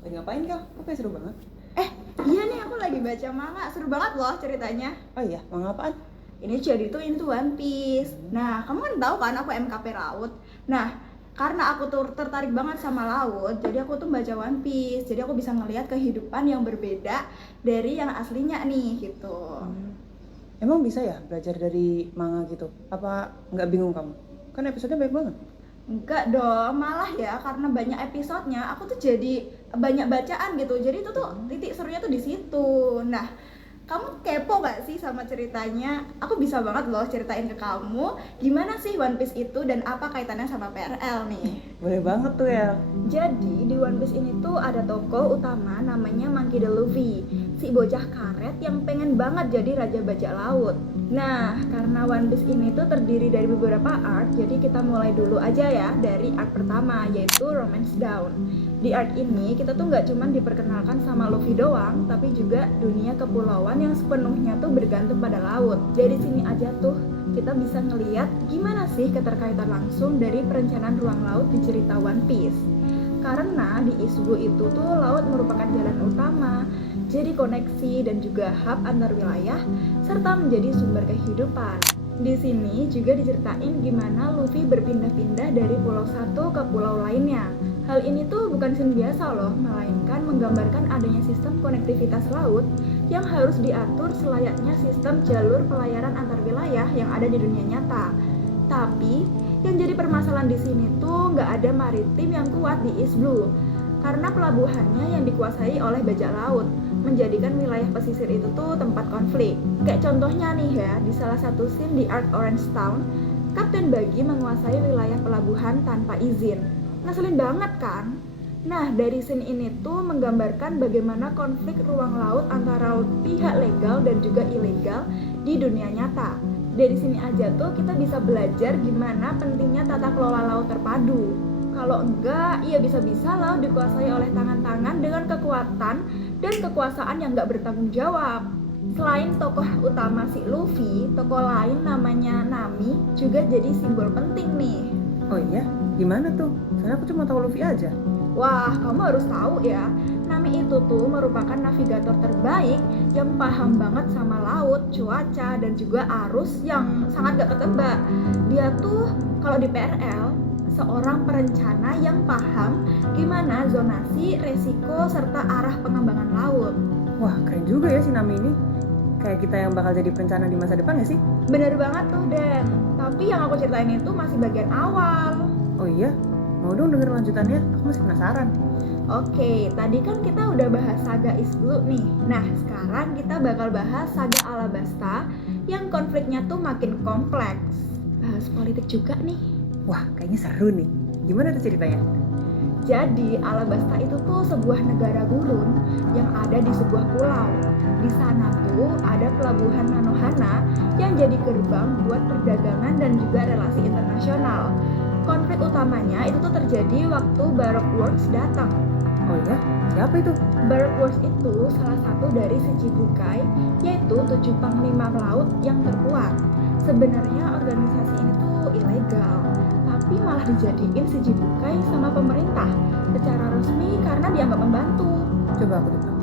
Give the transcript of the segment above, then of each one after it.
Lagi ngapain kau? Kok kayak seru banget? Iya nih, aku lagi baca manga, seru banget loh ceritanya. Oh iya, manga apaan? Ini tuh One Piece. Nah, kamu kan tahu kan aku MKP laut. Nah, karena aku tuh tertarik banget sama laut, jadi aku tuh baca One Piece. Jadi aku bisa ngelihat kehidupan yang berbeda dari yang aslinya nih gitu. Emang bisa ya belajar dari manga gitu? Apa nggak bingung kamu? Kan episodenya banyak banget. Enggak dong, malah ya karena banyak episodenya, aku tuh jadi banyak bacaan gitu. Jadi itu tuh titik serunya tuh di situ. Nah, kamu kepo gak sih sama ceritanya? Aku bisa banget loh ceritain ke kamu gimana sih One Piece itu dan apa kaitannya sama PRL nih. Boleh banget tuh ya. Jadi di One Piece ini tuh ada tokoh utama namanya Monkey D. Luffy, si bocah karet yang pengen banget jadi raja bajak laut. Nah, karena One Piece ini tuh terdiri dari beberapa arc, jadi kita mulai dulu aja ya dari arc pertama, yaitu Romance Dawn. Di arc ini kita tuh nggak cuma diperkenalkan sama Luffy doang, tapi juga dunia kepulauan yang sepenuhnya tuh bergantung pada laut. Dari sini aja tuh kita bisa ngeliat gimana sih keterkaitan langsung dari perencanaan ruang laut di cerita One Piece. Karena di Izuku itu tuh laut merupakan jalan utama, jadi koneksi dan juga hub antar wilayah serta menjadi sumber kehidupan. Di sini juga diceritain gimana Luffy berpindah-pindah dari pulau satu ke pulau lainnya. Hal ini tuh bukan scene biasa loh, melainkan menggambarkan adanya sistem konektivitas laut yang harus diatur selayaknya sistem jalur pelayaran antar wilayah yang ada di dunia nyata. Tapi yang jadi permasalahan di sini tuh nggak ada maritim yang kuat di East Blue karena pelabuhannya yang dikuasai oleh bajak laut, menjadikan wilayah pesisir itu tuh tempat konflik. Kayak contohnya nih ya, di salah satu scene di Arc Orange Town, Kapten Buggy menguasai wilayah pelabuhan tanpa izin. Ngeselin banget kan? Nah, dari scene ini tuh menggambarkan bagaimana konflik ruang laut antara pihak legal dan juga ilegal di dunia nyata. Dari sini aja tuh kita bisa belajar gimana pentingnya tata kelola laut terpadu. Kalau enggak, ya bisa-bisa laut dikuasai oleh tangan-tangan dengan kekuatan dan kekuasaan yang nggak bertanggung jawab. Selain tokoh utama si Luffy, tokoh lain namanya Nami juga jadi simbol penting nih. Oh iya, gimana tuh? Soalnya aku cuma tahu Luffy aja. Wah, kamu harus tahu ya, Nami itu tuh merupakan navigator terbaik yang paham banget sama laut, cuaca, dan juga arus yang sangat gak ketebak. Dia tuh kalau di PRL, seorang perencana yang paham gimana zonasi, resiko, serta arah pengembangan laut. Wah, keren juga ya si Nami ini. Kayak kita yang bakal jadi perencana di masa depan gak sih? Bener banget tuh, Den. Tapi yang aku ceritain itu masih bagian awal. Oh iya? Mau dong denger lanjutannya? Aku masih penasaran. Oke, tadi kan kita udah bahas saga East Blue nih. Nah, sekarang kita bakal bahas saga Alabasta yang konfliknya tuh makin kompleks. Bahas politik juga nih. Wah, kayaknya seru nih. Gimana tuh ceritanya? Jadi, Alabasta itu tuh sebuah negara gurun yang ada di sebuah pulau. Di sana tuh ada pelabuhan Nanohana yang jadi gerbang buat perdagangan dan juga relasi internasional. Konflik utamanya itu tuh terjadi waktu Baroque Works datang. Oh iya? Siapa itu? Baroque Works itu salah satu dari Shichibukai, yaitu 7 panglima laut yang terkuat. Sebenarnya organisasi ini tuh ilegal, tapi malah dijadiin Shichibukai sama pemerintah secara resmi karena dianggap membantu. Coba aku tebak.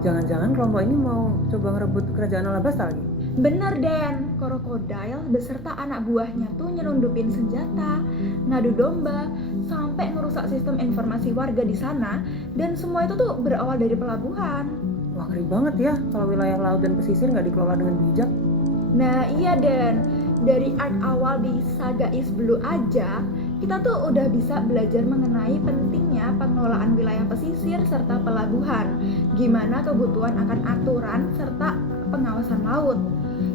Jangan-jangan kelompok ini mau coba ngerebut kerajaan Alabasta lagi? Bener Den, Crocodile beserta anak buahnya tuh nyelundupin senjata, ngadu domba, sampai ngerusak sistem informasi warga di sana, dan semua itu tuh berawal dari pelabuhan. Wah, ngeri banget ya kalau wilayah laut dan pesisir nggak dikelola dengan bijak. Nah iya Den, dari arc awal di saga East Blue aja, kita tuh udah bisa belajar mengenai pentingnya pengelolaan wilayah pesisir serta pelabuhan, gimana kebutuhan akan aturan serta pengawasan laut.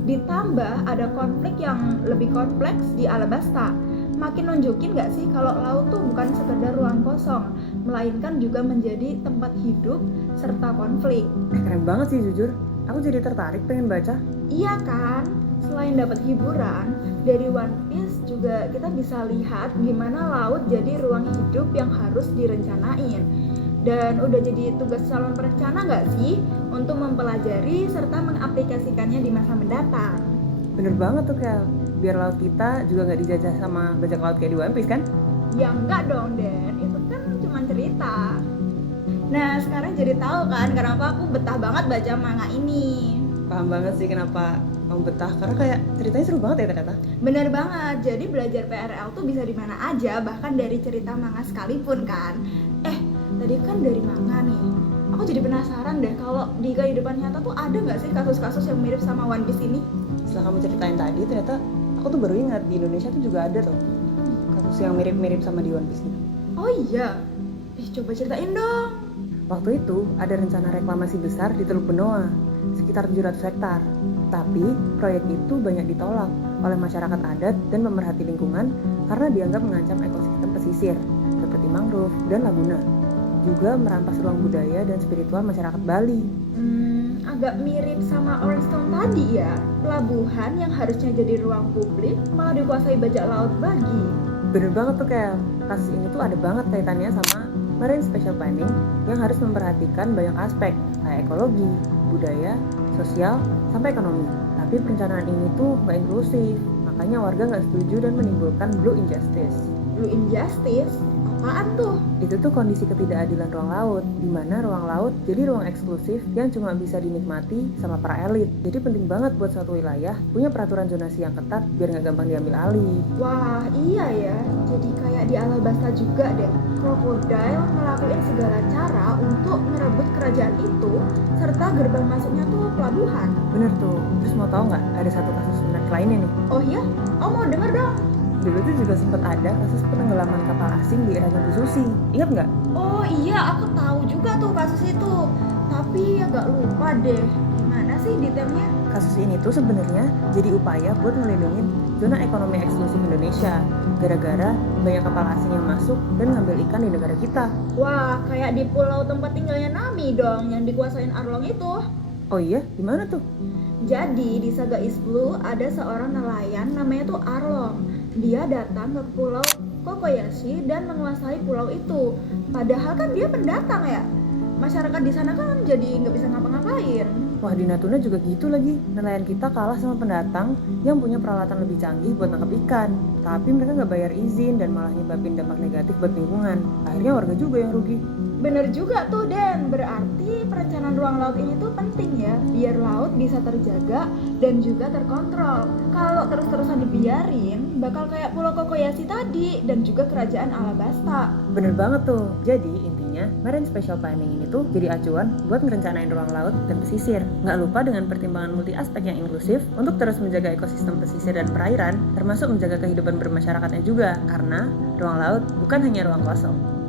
Ditambah ada konflik yang lebih kompleks di Alabasta. Makin nunjukin gak sih kalau laut tuh bukan sekedar ruang kosong, melainkan juga menjadi tempat hidup serta konflik. Keren banget sih jujur. Aku jadi tertarik pengen baca. Iya kan? Selain dapat hiburan, dari One Piece juga kita bisa lihat gimana laut jadi ruang hidup yang harus direncanain. Dan udah jadi tugas calon perencana nggak sih untuk mempelajari serta mengaplikasikannya di masa mendatang? Bener banget tuh Kel. Biar laut kita juga nggak dijajah sama bajak laut kayak di One Piece kan? Ya enggak dong Den, itu kan cuma cerita. Nah sekarang jadi tahu kan kenapa aku betah banget baca manga ini. Paham banget sih kenapa kamu betah, karena kayak ceritanya seru banget ya ternyata. Bener banget, jadi belajar PRL tuh bisa di mana aja, bahkan dari cerita manga sekalipun kan. Tadi kan dari manga nih, aku jadi penasaran deh kalau di kehidupan nyata tuh ada nggak sih kasus-kasus yang mirip sama One Piece ini? Setelah kamu ceritain tadi, ternyata aku tuh baru ingat di Indonesia tuh juga ada tuh kasus yang mirip-mirip sama di One Piece gitu. Oh iya, coba ceritain dong. Waktu itu ada rencana reklamasi besar di Teluk Benoa, sekitar 700 hektar. Tapi proyek itu banyak ditolak oleh masyarakat adat dan pemerhati lingkungan karena dianggap mengancam ekosistem pesisir seperti mangrove dan laguna. Juga merampas ruang budaya dan spiritual masyarakat Bali. Agak mirip sama Orstone tadi ya. Pelabuhan yang harusnya jadi ruang publik malah dikuasai bajak laut bagi. Bener banget tuh, Kel. Kasus ini tuh ada banget kaitannya sama Marine Special Planning yang harus memperhatikan banyak aspek kayak ekologi, budaya, sosial, sampai ekonomi. Tapi perencanaan ini tuh nggak inklusif, makanya warga nggak setuju dan menimbulkan blue injustice. Blue injustice? Apaan tuh? Itu tuh kondisi ketidakadilan ruang laut, di mana ruang laut jadi ruang eksklusif yang cuma bisa dinikmati sama para elit. Jadi penting banget buat suatu wilayah punya peraturan zonasi yang ketat biar nggak gampang diambil alih. Wah iya ya, jadi kayak di Alabasta juga deh. Crocodile ngelakuin segala cara untuk merebut kerajaan itu, serta gerbang masuknya tuh pelabuhan. Bener tuh, terus mau tahu nggak ada satu kasus menarik lainnya nih? Oh iya? Oh mau denger dong? Dulu tuh juga sempat ada kasus penenggelaman kapal asing di Iraga Sushi. Ingat nggak? Oh iya, aku tahu juga tuh kasus itu. Tapi agak lupa deh. Gimana sih detailnya? Kasus ini tuh sebenarnya jadi upaya buat ngelindungin zona ekonomi eksklusif Indonesia. Gara-gara banyak kapal asing yang masuk dan ngambil ikan di negara kita. Wah, kayak di pulau tempat tinggalnya Nami dong, yang dikuasain Arlong itu. Oh iya? Gimana tuh? Jadi di Saga East Blue ada seorang nelayan namanya tuh Arlong. Dia datang ke pulau Kokoyashi dan menguasai pulau itu. Padahal kan dia pendatang ya. Masyarakat di sana kan jadi nggak bisa ngapa-ngapain. Wah, di Natuna juga gitu lagi. Nelayan kita kalah sama pendatang yang punya peralatan lebih canggih buat nangkap ikan. Tapi mereka nggak bayar izin dan malah nyebabin dampak negatif buat lingkungan. Akhirnya warga juga yang rugi. Bener juga tuh Den, berarti perencanaan ruang laut ini tuh penting ya, biar laut bisa terjaga dan juga terkontrol. Kalau terus-terusan dibiarin, bakal kayak Pulau Kokoyashi tadi dan juga kerajaan Alabasta. Bener banget tuh. Jadi intinya Marine Special Planning ini tuh jadi acuan buat ngerencanain ruang laut dan pesisir. Nggak lupa dengan pertimbangan multi aspek yang inklusif untuk terus menjaga ekosistem pesisir dan perairan, termasuk menjaga kehidupan bermasyarakatnya juga, karena ruang laut bukan hanya ruang kosong.